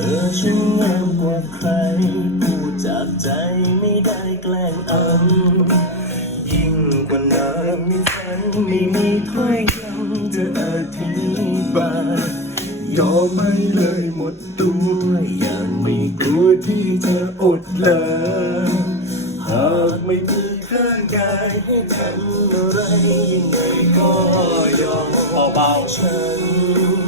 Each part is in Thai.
เธอช่างแย่กว่าใครพูดจากใจไม่ได้แกล้งอำยิ่งกว่าน้ำในฝันไม่มีถ้อยคำจะอธิบายยอมไม่เลยหมดตัวอย่างไม่กลัวที่จะอดเลยหากไม่มีข้างกายให้ทำอะไรยังไงก็ยอมเบาฉัน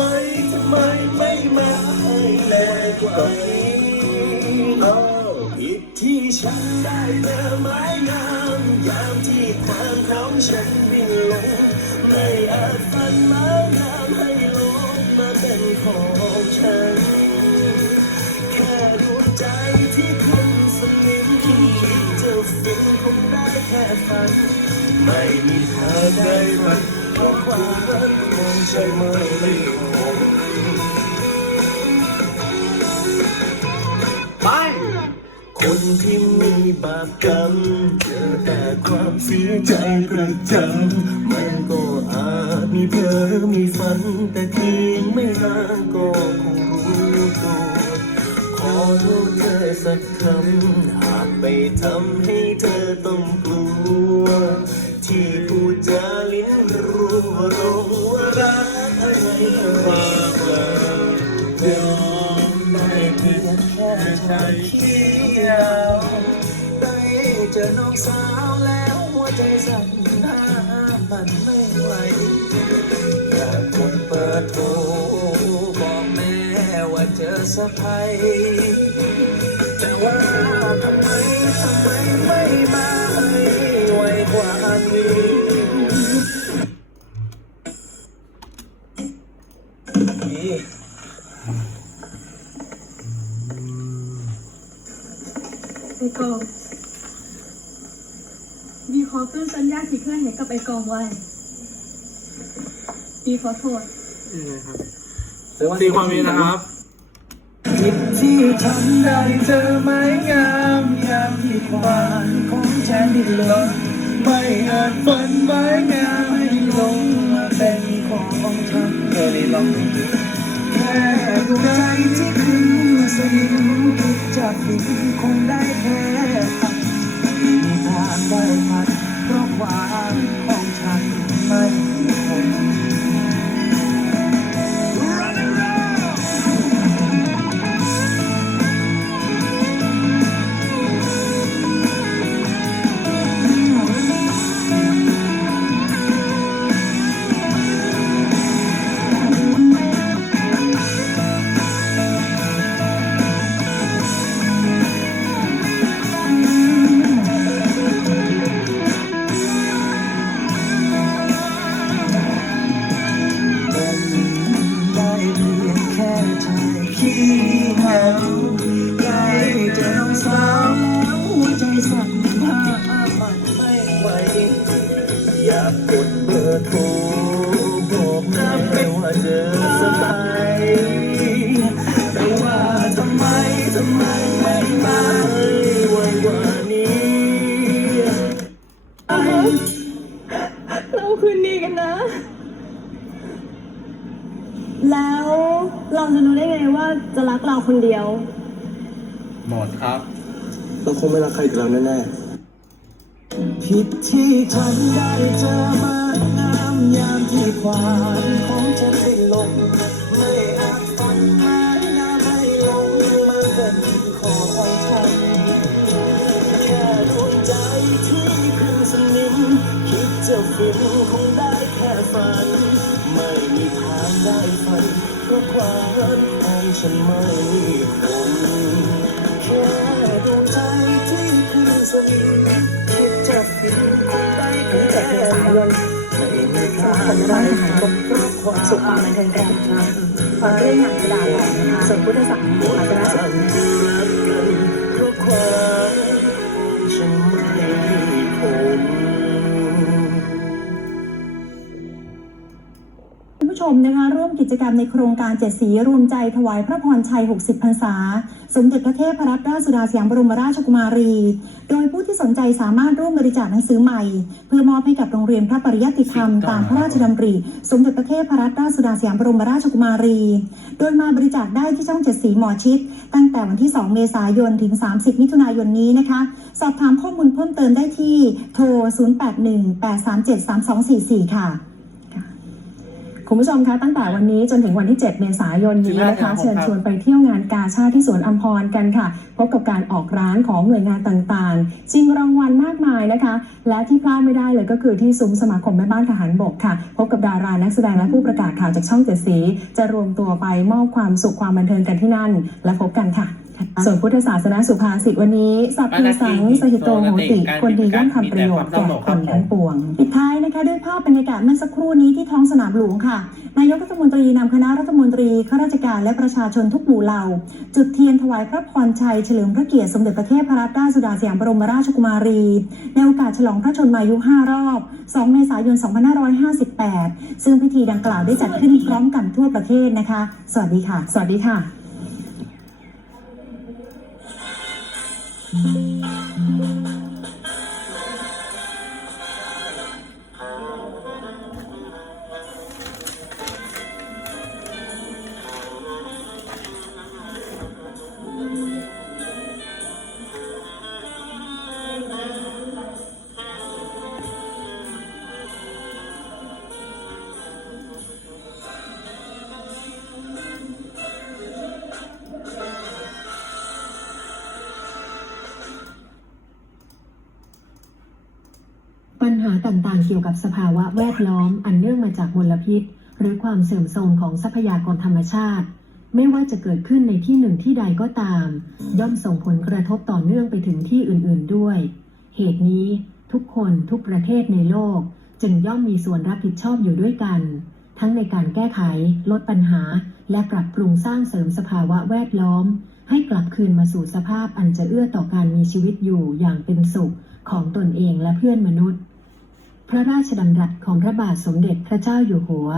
ทำไมทำไมไม่มาให้แลกว่านี้เอาผิดที่ฉันได้เจอไม้งามยามที่ความของฉันวิ่งลงไม่อาจฝันไม้งามให้ลงมาเป็นของฉัน แค่ดวงใจที่คุณสนิมที่จะฟินคงได้แค่ฝัน ไม่มีทางได้ฝันเพราะความรักของฉันไม่ คนที่มีบาปกรรมเจอแต่ความเสียใจประจำมันก็อาจมีเพ้อมีฝัน แต่ทิ้งไม่นานก็คงรู้ตัวขอรู้เธอสักคำหากไปทำให้เธอต้องกลัว ที่พูด เขียวได้เจอน้องสาวแล้วหัวใจสั่นห้ามมันไม่ไหวอยากกดเปิดโทรบอกแม่ว่าเจอสะพายแต่ว่า บีขอขึ้นสัญญาที่เคยเห็นกับไอ้กองไว้บีขอโทษตีความนี้นะครับผิดที่ทำได้เจอไม้งามยามที่ควานของฉันดิ้นรนไม่อาจฝันไม้งามให้ลงมาเป็นของฉันเธอได้ลองแค่ดวงใจที่คือสนิมคิดจะฟินคงได้แค่ตัดไม่มี ทา เจอสบายแต่ว่าทำไมทำไมไม่มาให้ไวกว่านี้เราคืนดีกันนะ แล้วเราจะรู้ได้ไงว่าจะรักเราคนเดียว หมดครับ เราคงไม่รักใครกับเราแน่ๆผิดที่ฉันได้เจอมางาม ยามที่ความของฉันได้ลงไม่อาจฝันหาน้ำไม่ลงมาเป็นของฉันแค่ดวงใจที่คืนสนิมคิดจะฟินคงได้แค่ฝัน ไม่มีทางได้ฝันเพราะความรักของฉันไม่คง มีทางได้ฝันเพราะความสุขความบันเทิงแก่ทุกท่านฟังเรื่องอย่างกระดาษแหลมนะคะส่วนพุทธศาสนาคณะฉันจะรักกันเราะความของฉันไม่คงท่านผู้ชมนะคะร่วมกิจจกรรมในโครงการเจ็ดสีรวมใจถวายพระพรชัย 60 พรรษา สมเด็จพระเทพรัตนราชสุดาสยามบรมราชกุมารี โดยผู้ที่สนใจสามารถร่วมบริจาคหนังสือใหม่ เพื่อมอบให้กับโรงเรียนพระปริยัติธรรมตามพระราชดำริ สมเด็จพระเทพรัตนราชสุดาสยามบรมราชกุมารี โดยมาบริจาคได้ที่ช่องเจ็ดสีหมอชิด ตั้งแต่วันที่ 2 เมษายนถึง 30 มิถุนายนนี้นะคะ สอบถามข้อมูลเพิ่มเติมได้ที่โทร 0818373244 ค่ะ คุณผู้ชมคะตั้งแต่วันนี้จนถึงวันที่ 7 เมษายนนี้นะคะ15เชิญชวนไปเที่ยวงานกาชาติที่สวนอัมพรกันค่ะ พบกับการออกร้านของหน่วยงานต่างๆชิงรางวัลมากมายนะคะ และที่พลาดไม่ได้เลยก็คือที่ซุ้มสมาคมแม่บ้านทหารบกค่ะ พบกับดารานักแสดงและผู้ประกาศข่าวจากช่องเจ็ดสี จะรวมตัวไปมอบความสุขความบันเทิงกันที่นั่น และพบกันค่ะ ส่วนพุทธศาสนาสุภาษิตวันนี้ สัพเพสังสหิโตโหติ คนดีย่อมทำประโยชน์แก่คนทั้งปวง ปิดท้ายนะคะด้วยภาพบรรยากาศเมื่อสักครู่นี้ที่ท้องสนามหลวงค่ะ นายกรัฐมนตรีนำคณะรัฐมนตรีข้าราชการและประชาชนทุกหมู่เหล่า จุดเทียนถวายพระพรชัยเฉลิมพระเกียรติสมเด็จพระเทพรัตนราชสุดาสยามบรมราชกุมารี ในโอกาสฉลองพระชนมายุ 5 รอบ 2 เมษายน 2558 ซึ่งพิธีดังกล่าวได้จัดขึ้นพร้อมกันทั่วประเทศนะคะ สวัสดีค่ะ สวัสดีค่ะ ปั กี่ยวกับสภาวะแวดล้อมอันเนื่องมาจากมลพิษ หรือความเสื่อมโทรมของทรัพยากรธรรมชาติ ไม่ว่าจะเกิดขึ้นในที่หนึ่งที่ใดก็ตาม ย่อมส่งผลกระทบต่อเนื่องไปถึงที่อื่น ๆด้วย เหตุนี้ทุกคนทุกประเทศในโลก จึงย่อมมีส่วนรับผิดชอบอยู่ด้วยกัน ทั้งในการแก้ไข ลดปัญหา และปรับปรุงสร้างเสริมสภาวะแวดล้อม ให้กลับคืนมาสู่สภาพอันจะเอื้อต่อการมีชีวิตอยู่อย่างเป็นสุขของตนเองและเพื่อนมนุษย์ พระราชดำรัสของพระบาทสมเด็จพระเจ้าอยู่หัว